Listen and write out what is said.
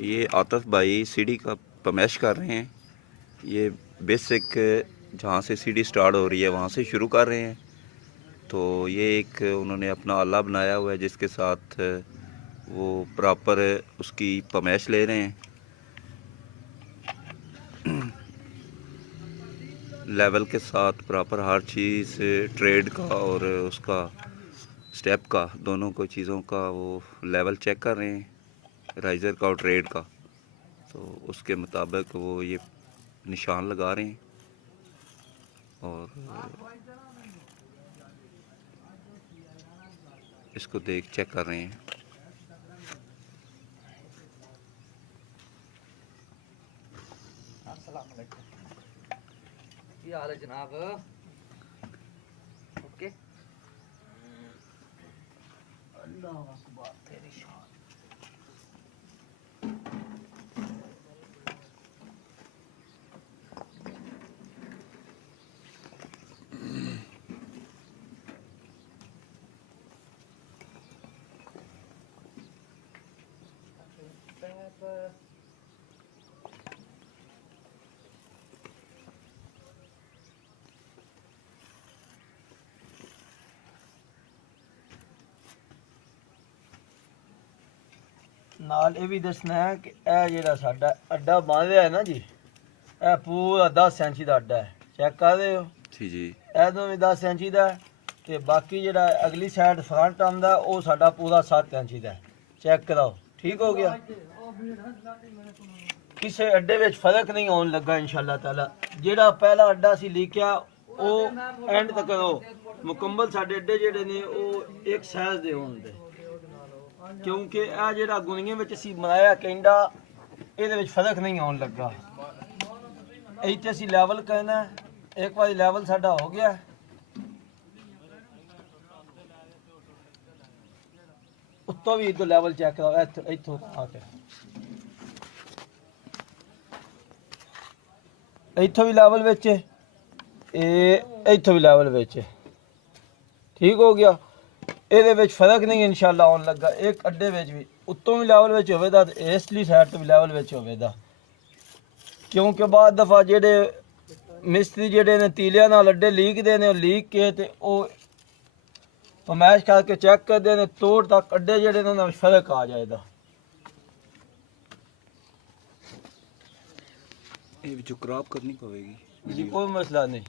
ये आतिफ भाई सीढ़ी का पमैश कर रहे हैं। ये बेसिक जहाँ से सीढ़ी स्टार्ट हो रही है वहाँ से शुरू कर रहे हैं। तो ये एक उन्होंने अपना आला बनाया हुआ है जिसके साथ वो प्रॉपर उसकी पमैश ले रहे हैं। लेवल के साथ प्रॉपर हर चीज़ ट्रेड का और उसका स्टेप का दोनों को चीज़ों का वो लेवल चेक कर रहे हैं, राइज़र का और ट्रेड का। तो उसके मुताबिक वो ये निशान लगा रहे हैं और इसको चेक कर रहे हैं। अस्सलाम वालेकुम, क्या हाल है जनाब? ओके, अल्लाह अकबर, तेरी शान। नाल ये भी दसना है कि यह जो साडा अड्डा बन रहा है ना जी, यह पूरा 10 इंची का अड्डा है। चेक कर रहे हो जी जी, इधरों भी 10 इंची का है, तो बाकी जो अगली साइड फ्रंट आंदा वो साडा पूरा 7 इंची का है। चेक कराओ, ठीक हो गया। किसी अड्डे में फर्क नहीं होने लगा इंशाअल्लाह ताला। जेड़ा पहला अड्डा सी लिखिया वो एंड तक करो, मुकम्मल साडे अड्डे जेड़े ने वो एक साइज दे होंदे, क्योंकि आ जेड़ा गुनिया विच सी बनाया कैंडा ਇਹਦੇ ਵਿੱਚ फर्क नहीं होने लगा। ਇੱਥੇ ਅਸੀਂ ਲੈਵਲ करना है। एक बार ਲੈਵਲ ਸਾਡਾ हो गया, ਉੱਤੋਂ ਵੀ ਇਧਰ ਲੈਵਲ ਚੈੱਕ ਕਰੋ। ਇੱਥੋਂ ਆ ਕੇ ਇੱਥੋਂ ਵੀ ਲੈਵਲ ਵਿੱਚ, ਇਹ ਇੱਥੋਂ ਵੀ ਲੈਵਲ ਵਿੱਚ, ਠੀਕ ਹੋ ਗਿਆ। ਇਹਦੇ ਵਿੱਚ ਫਰਕ ਨਹੀਂ ਇਨਸ਼ਾਅੱਲਾ ਆਉਣ ਲੱਗਾ। ਇੱਕ ਅੱਡੇ ਵਿੱਚ ਵੀ ਉੱਤੋਂ ਵੀ ਲੈਵਲ ਵਿੱਚ ਹੋਵੇਗਾ ਤੇ ਇਸਲੀ ਸਾਈਡ ਤੋਂ ਵੀ ਲੈਵਲ ਵਿੱਚ ਹੋਵੇਗਾ, ਕਿਉਂਕਿ ਬਾਅਦ ਦਫਾ ਜਿਹੜੇ ਮਿਸਤਰੀ ਜਿਹੜੇ ਨੇ ਤੀਲਿਆਂ ਨਾਲ ਅੱਡੇ ਲੀਕਦੇ ਨੇ, ਉਹ ਲੀਕ ਕੇ ਤੇ ਉਹ ਪਮੈਸ਼ ਕਰਕੇ ਚੈੱਕ ਕਰਦੇ ਨੇ, ਤੋੜ ਤੱਕ ਅੱਡੇ ਜਿਹੜੇ ਨੇ ਉਹਨਾਂ ਵਿੱਚ ਫਰਕ ਆ ਜਾਏਗਾ। ये जो क्रॉप करनी पड़ेगी जी कोई मसला नहीं।